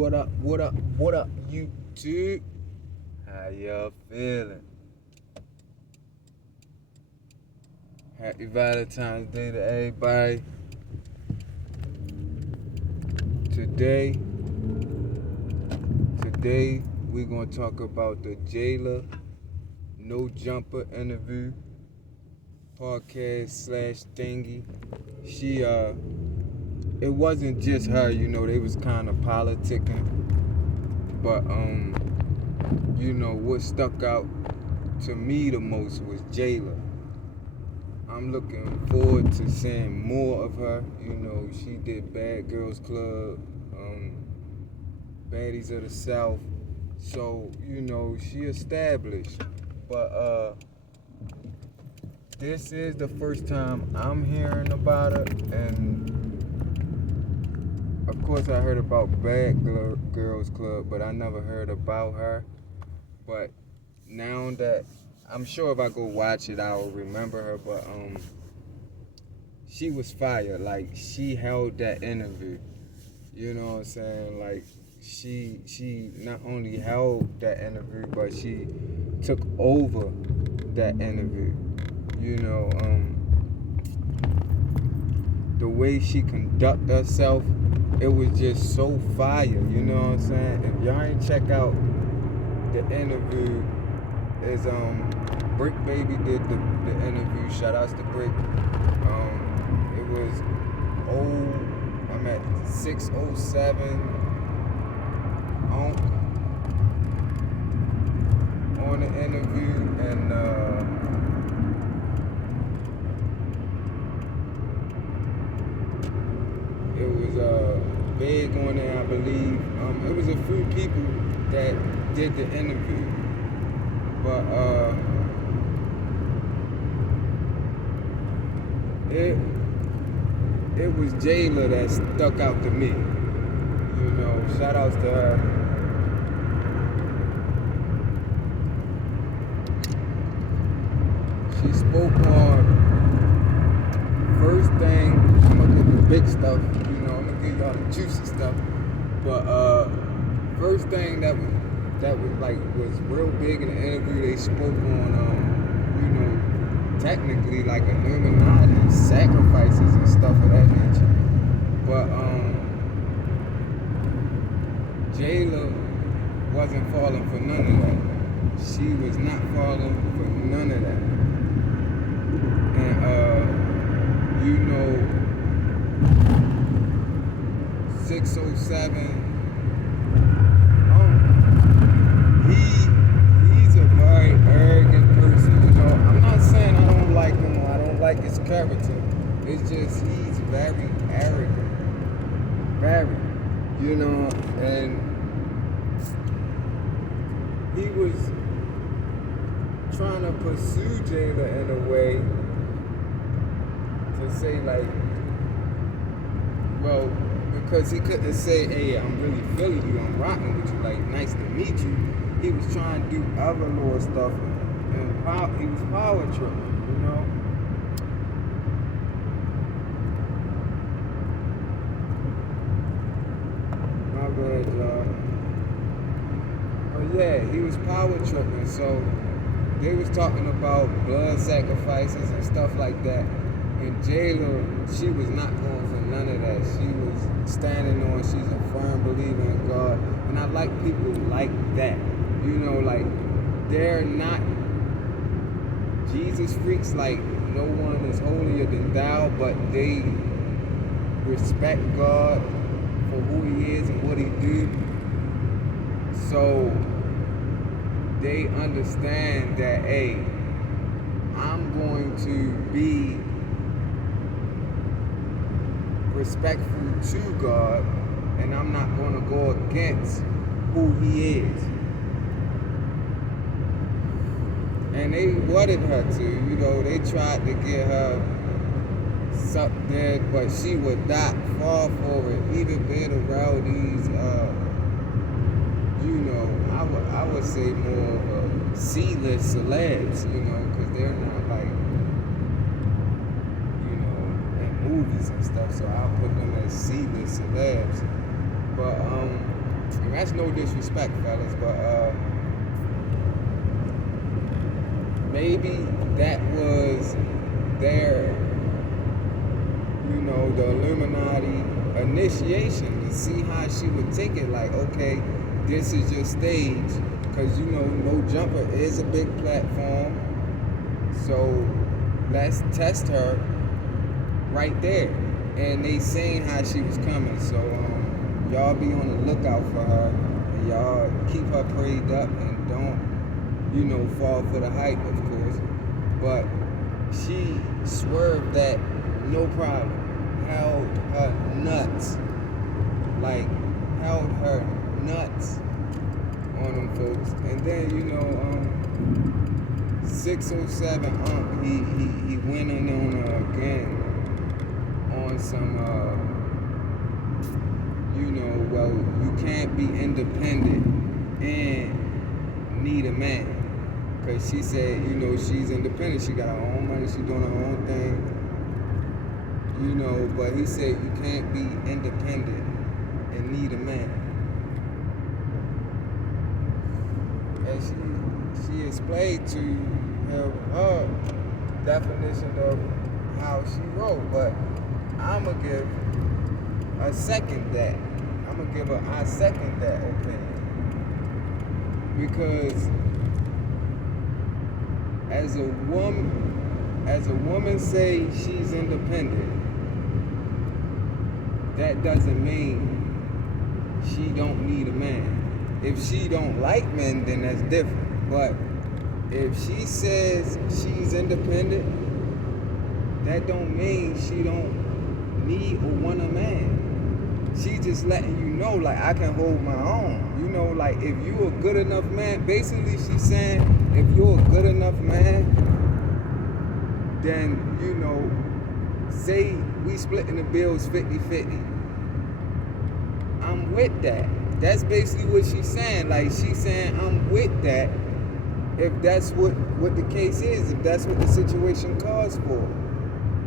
What up, YouTube? How y'all feeling? Happy Valentine's Day to everybody. Today we're gonna talk about the Lela No Jumper interview podcast / thingy. It wasn't just her, they was kind of politicking, but what stuck out to me the most was Lela. I'm looking forward to seeing more of her. She did Bad Girls Club, Baddies of the South. So, she established. But this is the first time I'm hearing about her. And of course I heard about Bad Girls Club, but I never heard about her. But now that I'm sure if I go watch it, I'll remember her. But she was fire. Like, she held that interview. You know what I'm saying? Like, she not only held that interview, but she took over that interview. The way she conducted herself, it was just so fire. You know what I'm saying? If y'all ain't check out the interview, is Brick Baby did the interview. Shout outs to Brick. It was I'm at 607 on the interview, and it was big on there, I believe. It was a few people that did the interview, but it was Lela that stuck out to me. Shout outs to her. She spoke on first thing. I'm gonna get the big stuff, I'm gonna give y'all the juicy stuff. But first thing that was real big in the interview, they spoke on technically like Illuminati sacrifices and stuff of that nature. But Lela wasn't falling for none of that. She was not falling for none of that. And 607, he's a very arrogant person. I'm not saying I don't like him or I don't like his character. It's just he's very arrogant. Very. And he was trying to pursue Lela in a way to say, like, well, because he couldn't say, hey, I'm really feeling you, I'm rocking with you, like, nice to meet you. He was trying to do other little stuff, and he was power tripping, My bad, y'all. But yeah, he was power tripping, so they was talking about blood sacrifices and stuff like that. And Lela, she was not going for none of that. She was standing on, she's a firm believer in God. And I like people like that. Like, they're not Jesus freaks, like no one is holier than thou, but they respect God for who he is and what he do. So they understand that, hey, I'm going to be respectful to God, and I'm not going to go against who he is. And they wanted her to, they tried to get her sucked dead, but she would not fall for it, even being around these, I would say more of a C-list celebs, because they're not like, in movies and stuff, so I'll put them as C-list celebs. But that's no disrespect, fellas, but maybe that was their, the Illuminati initiation to see how she would take it. Like, okay, this is your stage, because No Jumper is a big platform, so let's test her right there. And they saying how she was coming, so y'all be on the lookout for her, and y'all keep her prayed up, and don't fall for the hype, of course. But she swerved that no problem, held her nuts on them folks. And then 607 he went in on again on some well, you can't be independent and need a man, because she said she's independent, she got her own money, she doing her own thing, but he said you can't be independent and need a man. And she explained to her definition of how she wrote, but I'm gonna give I second that opinion, because as a woman say she's independent, that doesn't mean she don't need a man. If she don't like men, then that's different. But if she says she's independent, that don't mean she don't need or want a man. She just letting you know, like, I can hold my own. Like, if you a good enough man, basically she's saying, if you're a good enough man, then, say we splitting the bills 50-50. I'm with that. That's basically what she's saying. Like, she's saying, I'm with that if that's what the case is, if that's what the situation calls for.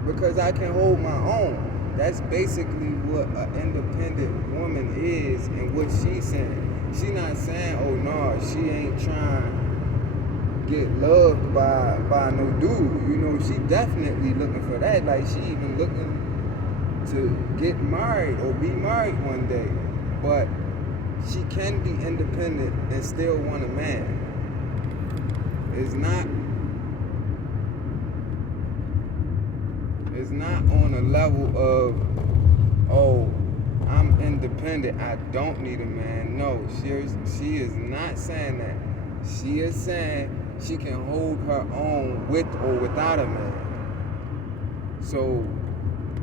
Because I can hold my own. That's basically what an independent woman is and what she's saying. She's not saying, oh no, she ain't trying to get loved by no dude. She definitely looking for that. Like, she even looking to get married or be married one day. But she can be independent and still want a man. It's not on a level of, oh, I'm independent, I don't need a man. No, she is not saying that. She is saying she can hold her own with or without a man. So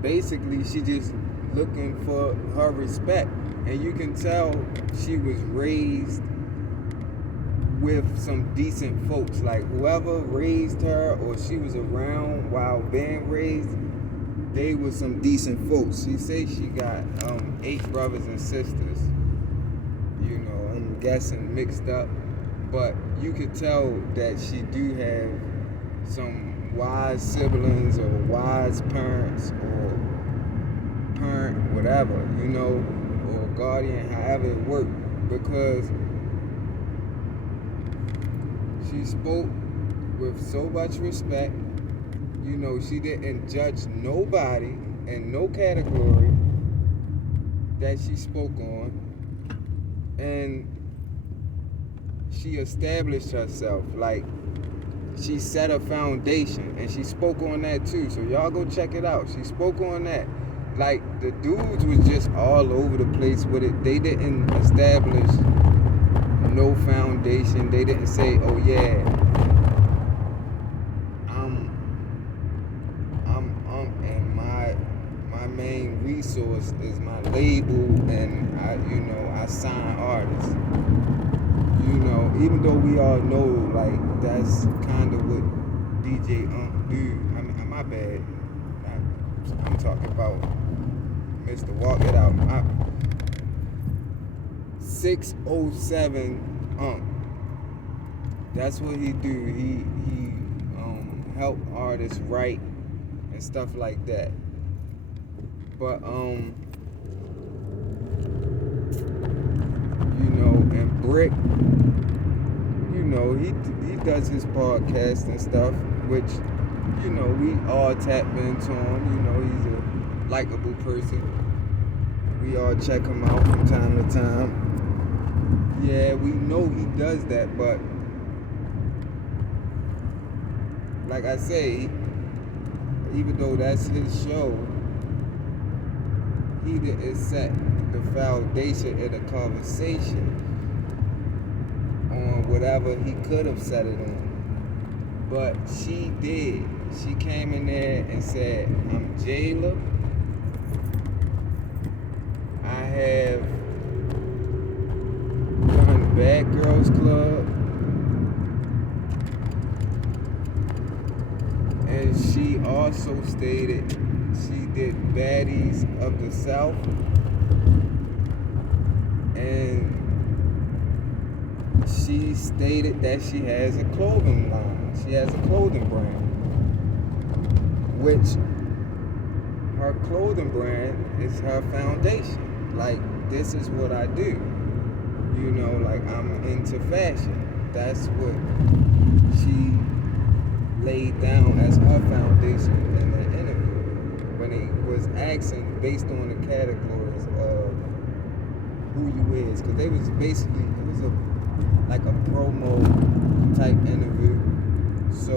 basically, she just looking for her respect. And you can tell she was raised with some decent folks. Like, whoever raised her or she was around while being raised, they were some decent folks. She say she got 8 brothers and sisters. I'm guessing mixed up. But you could tell that she do have some wise siblings or wise parents or parent, whatever, or guardian, however it worked. Because she spoke with so much respect. She didn't judge nobody in no category that she spoke on. And she established herself. Like, she set a foundation. And she spoke on that too. So y'all go check it out. She spoke on that. Like, the dudes was just all over the place with it. They didn't establish no foundation. They didn't say, oh yeah, and my main resource is my label, and I sign artists. Even though we all know, like, that's kind of what DJ do. I mean, my bad. I'm talking about Mr. Walk It Out. 607 That's what he do. He help artists write and stuff like that. But Brick, he does his podcast and stuff, which, we all tap into him. He's a likable person. We all check him out from time to time. Yeah, we know he does that, but like I say, even though that's his show, he didn't set the foundation in a conversation on whatever he could have set it on. But she did. She came in there and said, I'm Jayla. I have done Bad Girls Club. And she also stated she did Baddies of the South. And she stated that she has a clothing line. She has a clothing brand. Which her clothing brand is her foundation. Like, this is what I do. Like, I'm into fashion. That's what she laid down as her foundation in the interview. When he was asking based on the categories of who you is. Because it was a promo type interview. So,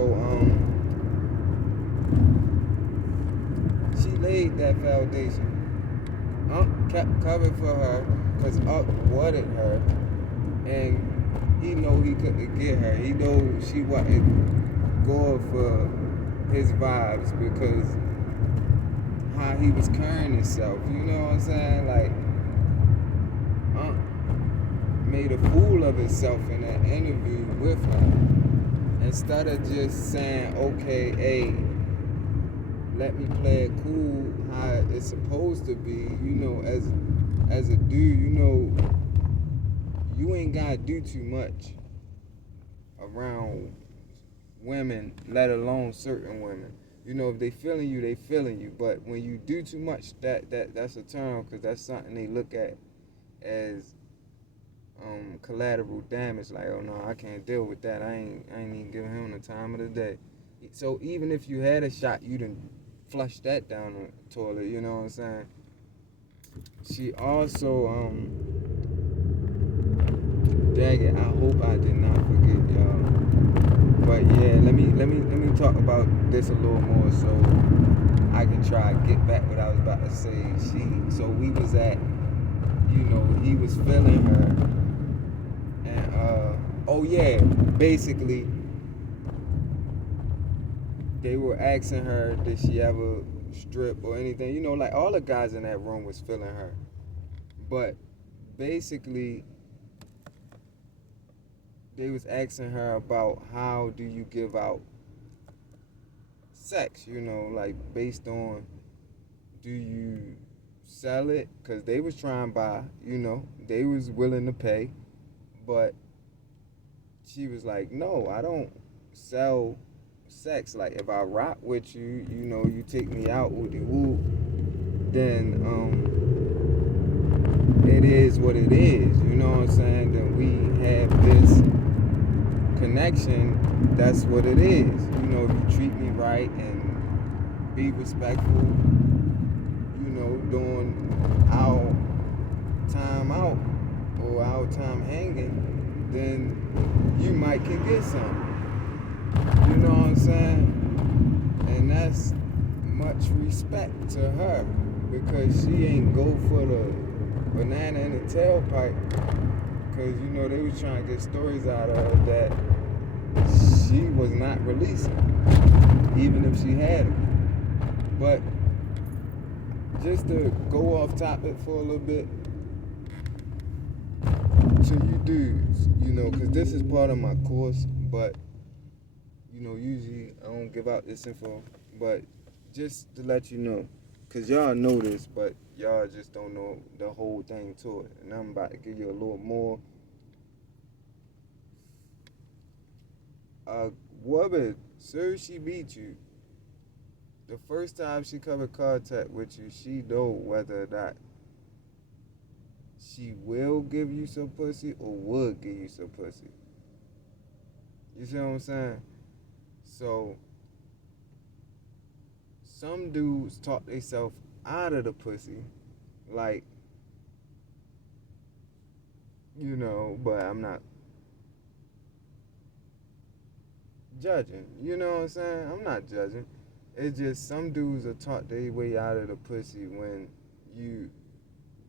she laid that foundation. Kept covered for her because wanted her, and he couldn't get her. He she wasn't going for his vibes because how he was carrying himself. You know what I'm saying? Like, made a fool of himself in that interview with her. Instead of just saying, okay, hey, let me play it cool how it's supposed to be, as a dude, you ain't gotta do too much around women, let alone certain women. If they feeling you, they feeling you. But when you do too much, that's a term, because that's something they look at as collateral damage. Like, oh no, I can't deal with that. I ain't even giving him the time of the day. So even if you had a shot, you done flush that down the toilet. You know what I'm saying? She also dang it, I hope I did not forget, y'all. But yeah, let me talk about this a little more so I can try to get back what I was about to say. So we was at, he was feeling her, and oh yeah, basically they were asking her, did she ever strip or anything? Like, all the guys in that room was feeling her, but basically they was asking her about how do you give out sex, like, based on, do you sell it? Because they was trying to buy, they was willing to pay, but she was like, no, I don't sell sex. Like, if I rock with you, you take me out, woo, then it is what it is, you know what I'm saying? Then we have this connection, that's what it is. If you treat me right and be respectful, during our time out or our time hanging, then you might can get something. You know what I'm saying? And that's much respect to her, because she ain't go for the banana in the tailpipe, because they was trying to get stories out of her that she was not releasing, even if she had it. But just to go off topic for a little bit, to you dudes, because this is part of my course, but usually I don't give out this info, but just to let you know, because y'all know this, but y'all just don't know the whole thing to it, and I'm about to give you a little more. A woman, sir, she beat you. The first time she come in contact with you, she know whether or not she will give you some pussy or would give you some pussy. You see what I'm saying? So some dudes talk themselves out of the pussy, like, but I'm not judging. You know what I'm saying? I'm not judging. It's just some dudes are taught their way out of the pussy when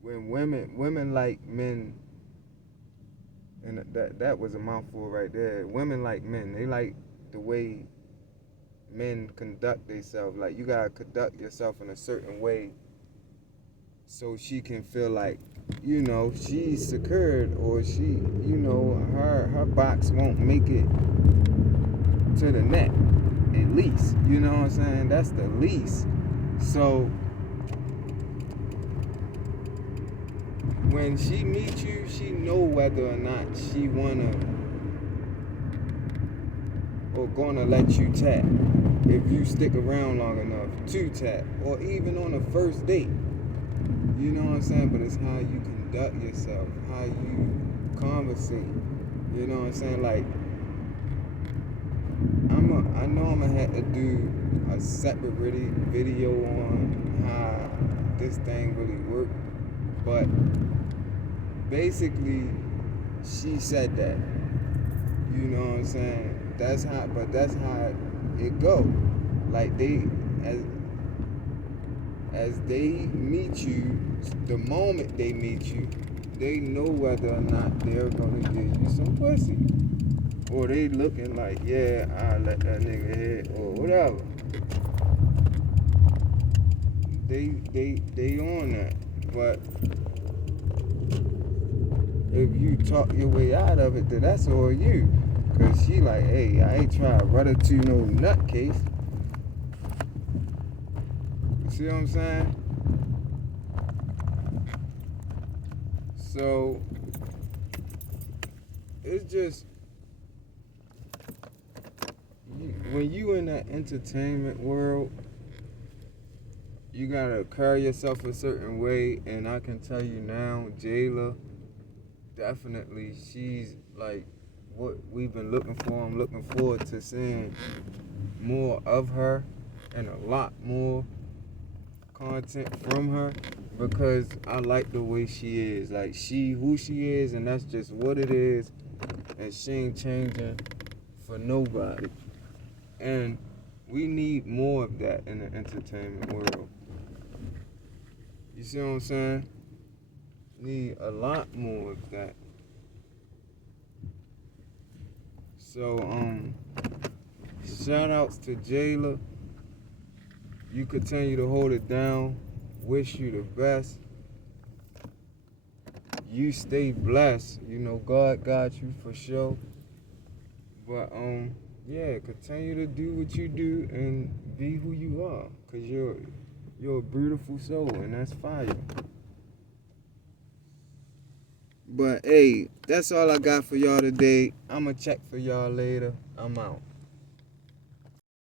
women like men, and that was a mouthful right there. Women like men. They like the way men conduct themselves. Like, you gotta conduct yourself in a certain way so she can feel like, she's secured, or she, her box won't make it to the net, at least. You know what I'm saying? That's the least. So when she meets you, she know whether or not she wanna or gonna let you tap, if you stick around long enough to tap, or even on a first date. You know what I'm saying? But it's how you conduct yourself, how you conversate. You know what I'm saying? Like, I know I'm gonna have to do a separate video on how this thing really works. But basically, she said that. You know what I'm saying? That's how it go. Like, as they meet you, the moment they meet you, they know whether or not they're gonna give you some pussy, or they looking like, yeah, I'll let that nigga hit, or whatever. They on that. But if you talk your way out of it, then that's all you. Cause she like, hey, I ain't trying to run into no nutcase. You see what I'm saying? So it's just, when you in that entertainment world, you gotta carry yourself a certain way. And I can tell you now, Jayla, definitely, she's like what we've been looking for. I'm looking forward to seeing more of her and a lot more content from her, because I like the way she is. Like, who she is, and that's just what it is, and she ain't changing for nobody. And we need more of that in the entertainment world. You see what I'm saying? Need a lot more of that. So shout outs to Jayla. You continue to hold it down. Wish you the best. You stay blessed. God got you for sure. But yeah, continue to do what you do and be who you are, cause you're a beautiful soul, and that's fire. But hey, that's all I got for y'all today. I'ma check for y'all later. I'm out.